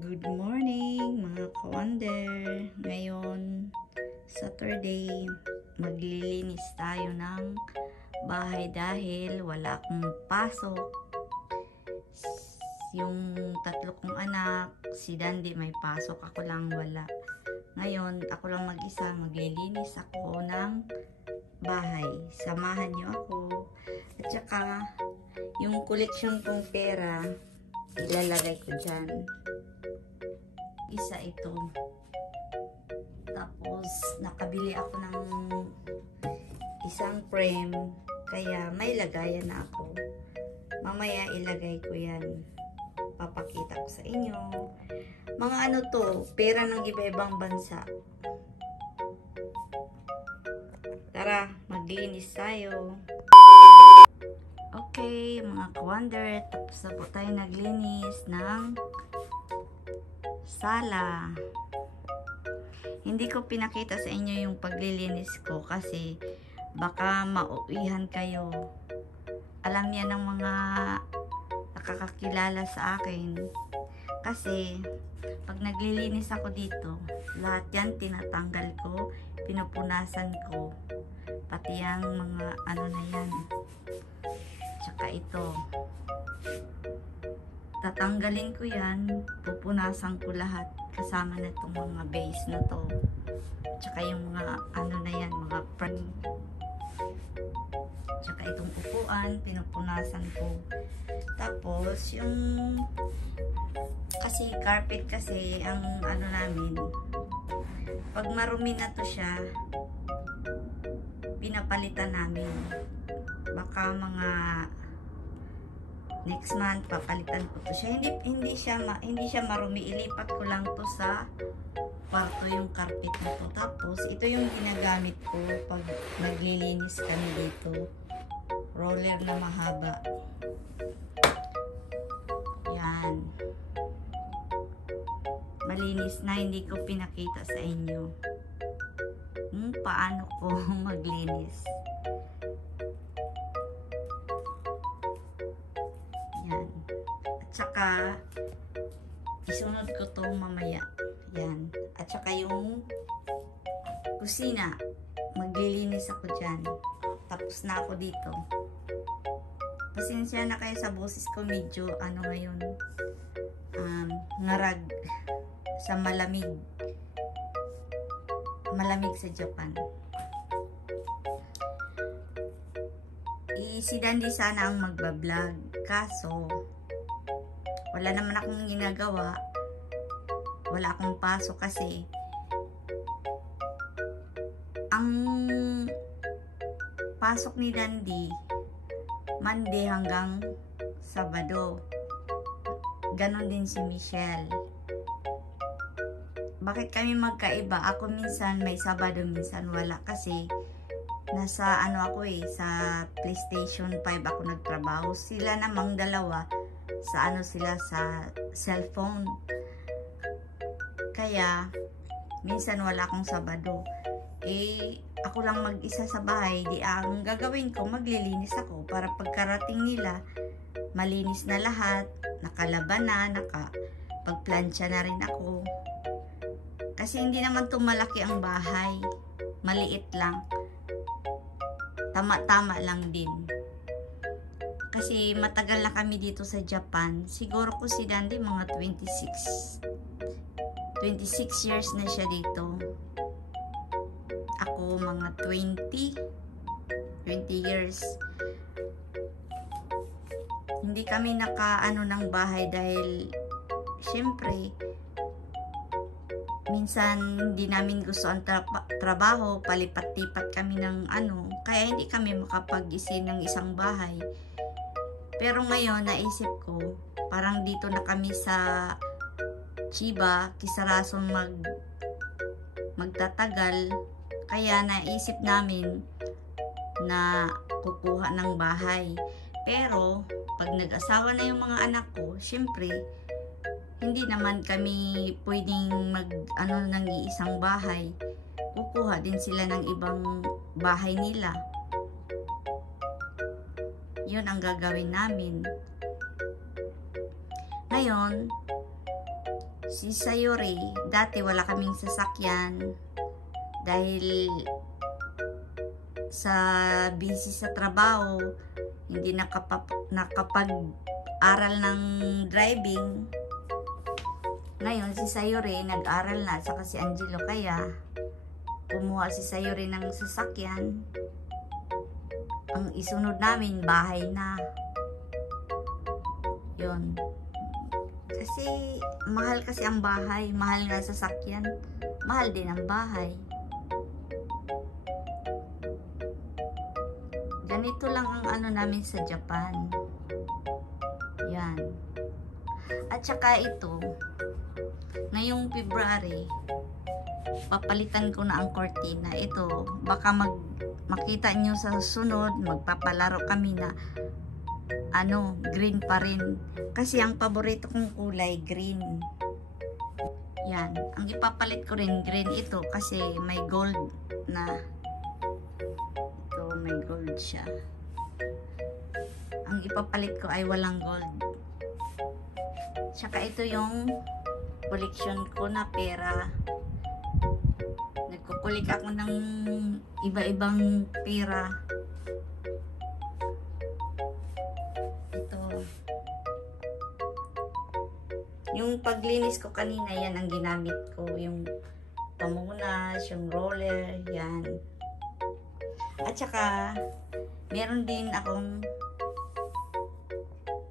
Good morning mga ka-wonder. Ngayon, Saturday, maglilinis tayo ng bahay dahil wala akong pasok. Yung tatlo kong anak, si Dandy may pasok, ako lang wala. Ngayon, ako lang mag-isa, maglilinis ako ng bahay. Samahan niyo ako. At saka, yung collection kong pera, ilalagay ko dyan. Isa ito. Tapos, nakabili ako ng isang frame. Kaya, may lagayan na ako. Mamaya, ilagay ko yan. Papakita ko sa inyo. Mga ano to, pera ng iba-ibang bansa. Tara, maglinis tayo. Okay, mga ka-wonder, tapos na po tayo naglinis ng sala. Hindi ko pinakita sa inyo yung paglilinis ko kasi baka mauwihan kayo. Alam niya ng mga nakakakilala sa akin. Kasi pag naglilinis ako dito, lahat yan tinatanggal ko, pinupunasan ko. Pati yung mga ano na yan. Tsaka ito. Tatanggalin ko yan, pupunasan ko lahat kasama na itong mga base na to. Tsaka yung mga ano na yan, mga frame. Tsaka itong upuan, pinupunasan ko. Tapos yung kasi carpet kasi ang ano namin, pag marumi na to siya, pinapalitan namin. Baka mga next month papalitan ko to siya. Hindi siya marumi, ilipat ko lang to sa kwarto yung carpet na to. Tapos ito yung ginagamit ko pag naglilinis kami dito. Roller na mahaba. Yan. Malinis na, hindi ko pinakita sa inyo paano ko maglinis. Yan. At saka isunod ko to mamaya. Yan. At saka yung kusina, maglilinis ako dyan. Tapos na ako dito. Pasensya na kayo sa boses ko, medyo ano ngayon, ngarag sa malamig sa Japan. Si Dandy sana ang magbablog, kaso wala naman akong ginagawa, wala akong pasok kasi ang pasok ni Dandy Monday hanggang Sabado. Ganon din si Michelle. Bakit kami magkaiba? Ako minsan may Sabado, minsan wala kasi nasa ano ako sa PlayStation 5 ako nagtrabaho. Sila namang dalawa sa ano sila sa cellphone. Kaya minsan wala akong Sabado. Ako lang mag-isa sa bahay, di ang gagawin ko, maglilinis ako para pagkarating nila, malinis na lahat, nakalaban na, nakapagplansya na rin ako. Kasi hindi naman malaki ang bahay, maliit lang, tama-tama lang din. Kasi matagal na kami dito sa Japan, siguro ko si Dandy mga 26 years na siya dito. Ako mga 20 years. Hindi kami nakaano ng bahay dahil syempre minsan hindi namin gusto ang trabaho, palipat-lipat kami ng ano, kaya hindi kami makapag-isin ng isang bahay. Pero ngayon naisip ko, parang dito na kami sa Chiba, Kisarasong magtatagal. Kaya naisip namin na kukuha ng bahay. Pero pag nag-asawa na yung mga anak ko, syempre hindi naman kami pwedeng mag-ano ng iisang bahay. Kukuha din sila ng ibang bahay nila. Yun ang gagawin namin. Ngayon, Si Sayuri, dati wala kaming sasakyan dahil sa busy sa trabaho, hindi nakapag-aral ng driving. Ngayon, si Sayuri nag-aral na, saka si Angelo, kaya kumuha si Sayuri ng sasakyan. Ang isunod namin, bahay na. Yun. Kasi, mahal kasi ang bahay. Mahal nga sasakyan. Mahal din ang bahay. Ganito lang ang ano namin sa Japan. Yan. At saka ito, ngayong February, papalitan ko na ang cortina. Ito, baka makita nyo sa sunod, magpapalaro kami na green pa rin. Kasi ang paborito kong kulay, green. Yan. Ang ipapalit ko rin, green ito. Kasi may gold na. Ito, may gold siya. Ang ipapalit ko ay walang gold. Tsaka ito yung collection ko na pera. Nagkukulik ako ng iba-ibang pera. Yung paglinis ko kanina, yan ang ginamit ko. Yung pamunas, yung roller, yan. At saka, meron din akong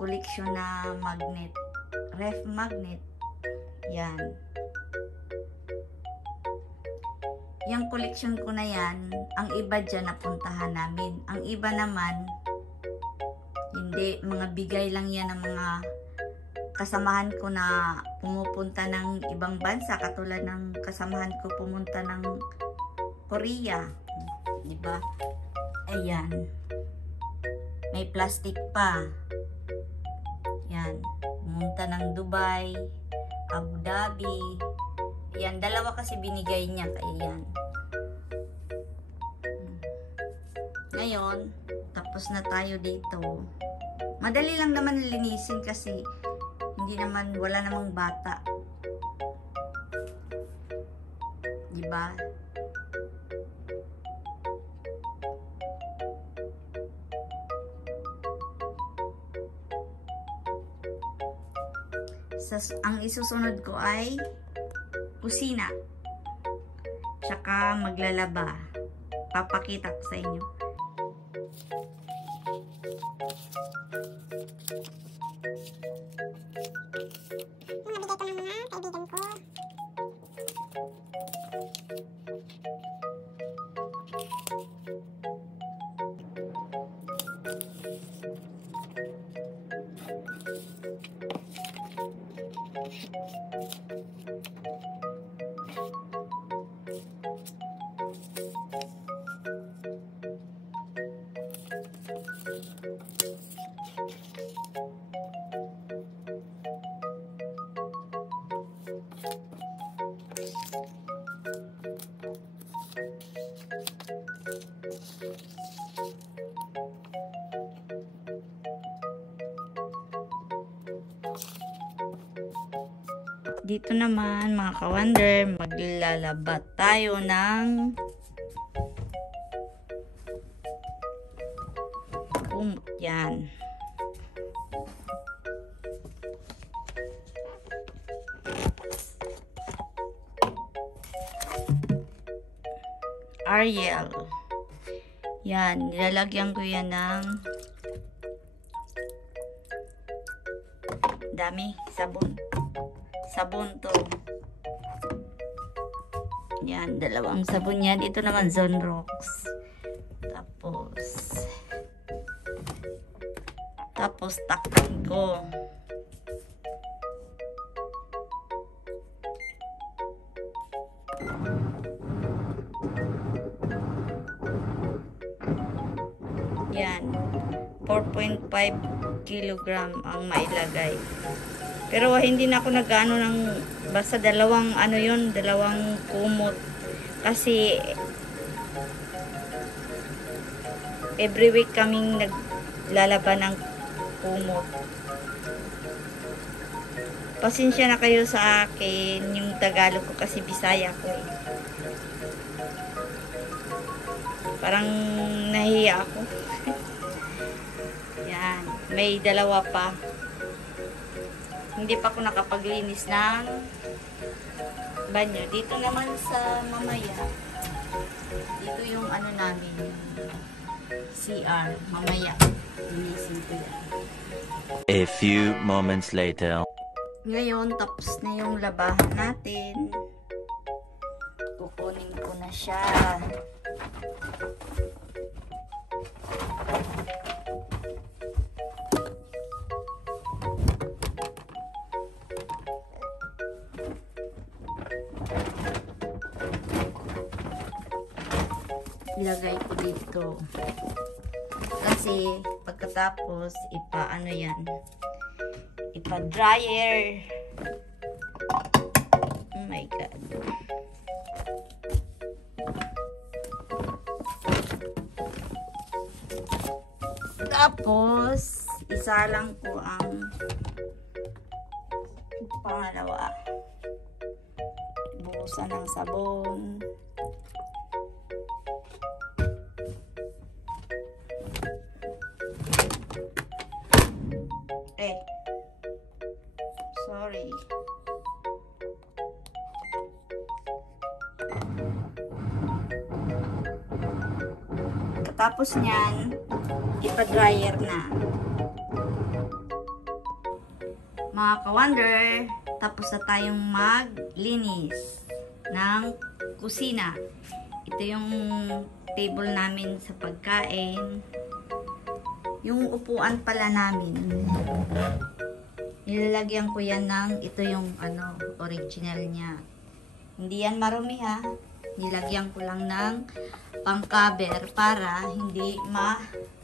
koleksyon na magnet. Ref magnet. Yan. Yung koleksyon ko na yan, ang iba dyan napuntahan namin. Ang iba naman, hindi. Mga bigay lang yan ng mga kasamahan ko na pumupunta ng ibang bansa, katulad ng kasamahan ko pumunta ng Korea, di ba? Ayan, may plastic pa. Yan, pumunta ng Dubai, Abu Dhabi. Yan, dalawa kasi binigay niya, kaya yan. Ngayon, tapos na tayo dito. Madali lang naman linisin kasi hindi naman, wala namang bata. Diba? Ang isusunod ko ay kusina. Tsaka maglalaba. Papakita ko sa inyo. Dito naman mga ka-wonder, maglalaba tayo ng kumot yan. Ariel. Yan, nilalagyan ko yan ng dami, sabon. Sabon to. Yan, dalawang sabon yan. Ito naman Zonrox. Tapos takpan ko. Yan. 4.5 kilogram ang mailagay. Pero hindi na ako nag-ano ng basta dalawang dalawang kumot. Kasi every week kaming naglalaban ng kumot. Pasensya na kayo sa akin. Yung Tagalog ko kasi Bisaya ko eh. Parang nahiya ako. Yan. May dalawa pa. Hindi pa ako nakapaglinis ng banyo. Dito naman sa mamaya. Dito yung ano namin. CR. Mamaya. Linisin ko yan. A few moments later. Ngayon, tapos na yung labahan natin. Kukunin ko na siya. Ilagay ko dito. Kasi, pagkatapos, ipa-ano yan. Ipa-dryer. Oh my God. Tapos, isa lang ko ang pangalawa. Buhusan ng sabon. Sorry. Tapos niyan, ipa-dryer na. Mga ka-wonder, tapos na tayong maglinis ng kusina. Ito yung table namin sa pagkain. Yung upuan pala namin. Nilalagyan ko yan ng, ito yung ano, original niya. Hindi yan marumi ha. Nilagyan ko lang ng pang-cover para hindi ma-dumihan.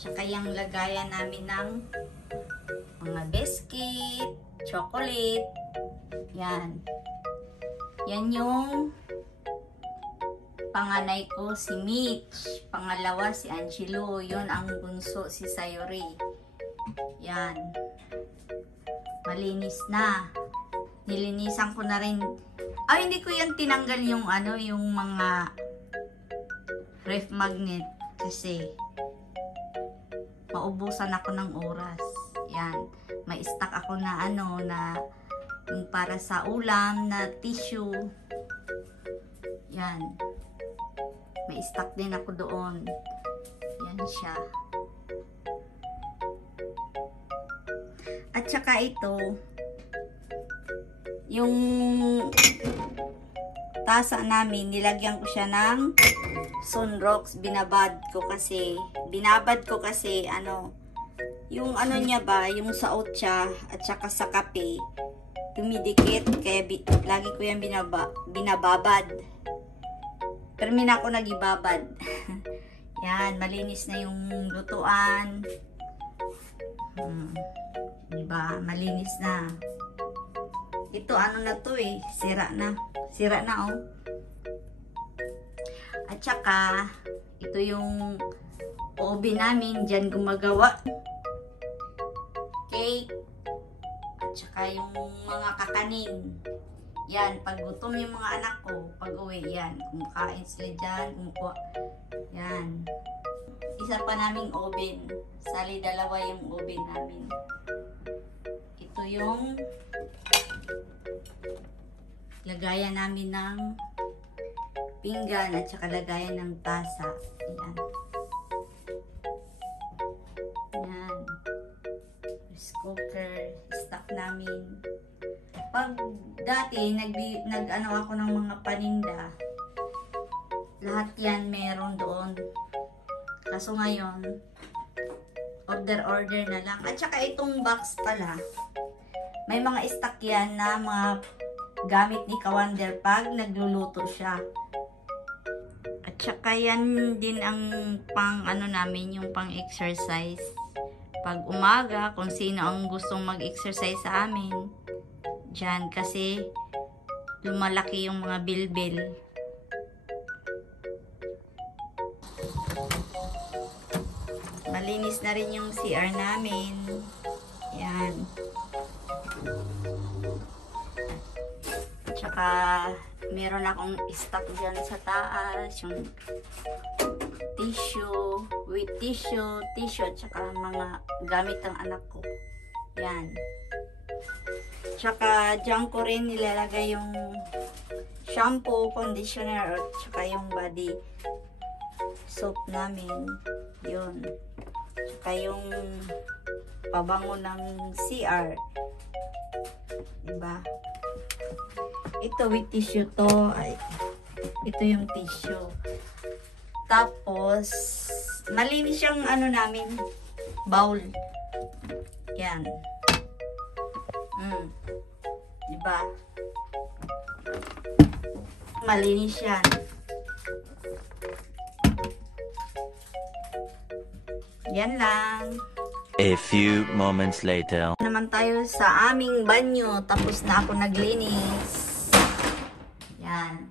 Tsaka yung lagayan namin ng mga biscuit, chocolate. Yan. Yan yung panganay ko, si Mitch. Pangalawa, si Angelo. Yun ang bunso, si Sayori. Yan. Malinis na. Nilinisan ko na rin. Ay, hindi ko yan tinanggal yung ano, yung mga ref magnet. Kasi maubusan ako ng oras. Yan. May stock ako na ano, na yung para sa ulam, na tissue. Yan. May stock din ako doon. Yan siya. At saka ito, yung tasa namin, nilagyan ko siya ng Sunrocks. Binabad ko kasi, ano, yung ano niya ba, yung sa otsa, at saka sa kape, dumidikit, kaya lagi ko yan binababad. Pero mina ako nagibabad. Yan, malinis na yung lutuan. Diba? Malinis na. Ito, ano na to eh. Sira na. Sira na, oh. At saka, ito yung oven namin. Diyan gumagawa. Cake. At saka yung mga kakanin. Yan. Pag gutom yung mga anak ko, pag uwi, yan. Kumakain sila dyan. Kumukuha. Yan. Isa pa naming oven. Sali dalawa yung oven namin. Ito yung lagayan namin ng pinggan at saka lagayan ng tasa. Ayan. Ayan. Rice cooker. Stock namin. Pag dati, nag-ano ako ng mga paninda, lahat yan meron doon. Kaso ngayon, order na lang. At saka itong box pala, may mga stock yan na mga gamit ni Kawander pag nagluluto siya. At saka yan din ang pang ano namin, yung pang exercise. Pag umaga, kung sino ang gustong mag-exercise sa amin, dyan kasi lumalaki yung mga bilbil. Malinis na rin yung CR namin. Yan. Tsaka, meron akong stock dyan sa taas. Yung tissue, with tissue, tsaka mga gamit ng anak ko. Yan. Tsaka, dyan ko rin nilalagay yung shampoo, conditioner, tsaka yung body soap namin. Yun. Tsaka yung pabango ng CR. Diba? Ito with tissue to. Ay, ito yung tissue. Tapos, malinis yung ano namin, bowl. Yan. Diba? Malinis yan. Yan lang. A few moments later. Naman tayo sa aming banyo. Tapos na ako naglinis. Yan.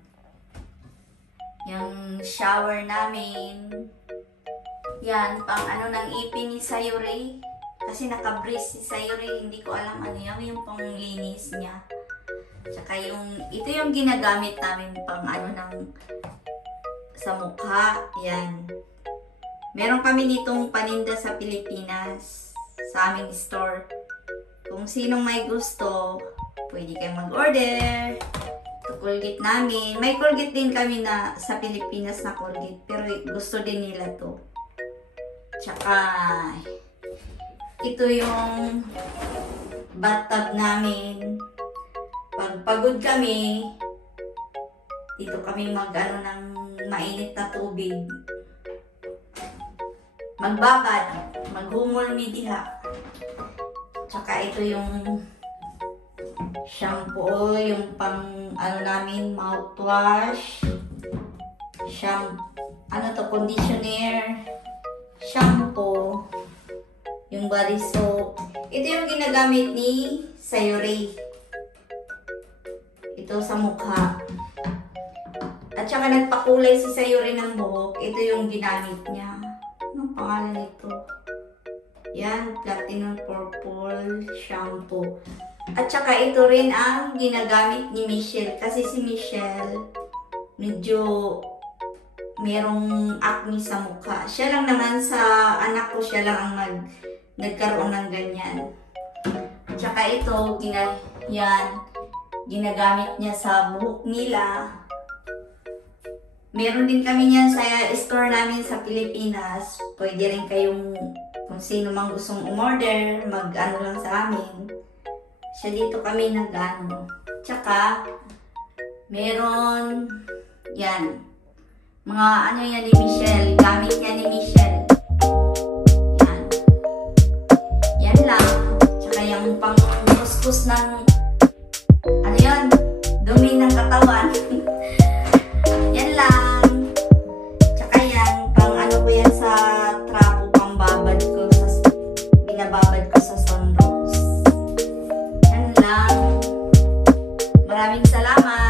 Yung shower namin. Yan, pang ano ng ipin ni Sayuri. Kasi naka-brace si Sayuri. Hindi ko alam ano yan. Yung panglinis niya. Tsaka yung, ito yung ginagamit namin pang ano ng sa mukha. Yan. Meron kami nitong paninda sa Pilipinas. Sa aming store. Kung sinong may gusto, pwede kayong mag-order. Ito Colgate namin. May Colgate din kami na sa Pilipinas na Colgate. Pero gusto din nila to. Tsaka, ito yung bathtub namin. Pag pagod kami, dito kami mag-ano ng mainit na tubig. Magbabad, maghumulmi diha. Tsaka ito yung shampoo, yung pang ano namin, mouthwash, ano to, conditioner, shampoo, yung body soap. Ito yung ginagamit ni Sayuri. Ito sa mukha. At saka nagpakulay si Sayuri ng buhok. Ito yung ginamit niya. Anong pangalan nito? Yan, platinum purple shampoo. At saka ito rin ang ginagamit ni Michelle. Kasi si Michelle, medyo merong acne sa mukha. Siya lang naman sa anak ko, siya lang ang nagkaroon ng ganyan. At saka ito, ginagamit niya sa buhok nila. Meron din kami niyan sa store namin sa Pilipinas. Pwede rin kayong, kung sino mang gustong umorder, mag-ano lang sa amin. Siya dito kami nag-ano. Tsaka, meron, yan. Mga ano yan ni Michelle. Gamit niya ni Michelle. Yan. Yan lang. Tsaka yung pang-kuskus ng, ano yan, dumi ng katawan. Yan lang. Tsaka yan, pang ano ko yan sa trapo, pang babad ko, binababad ko sa sunrooms. Yan lang. Maraming salamat.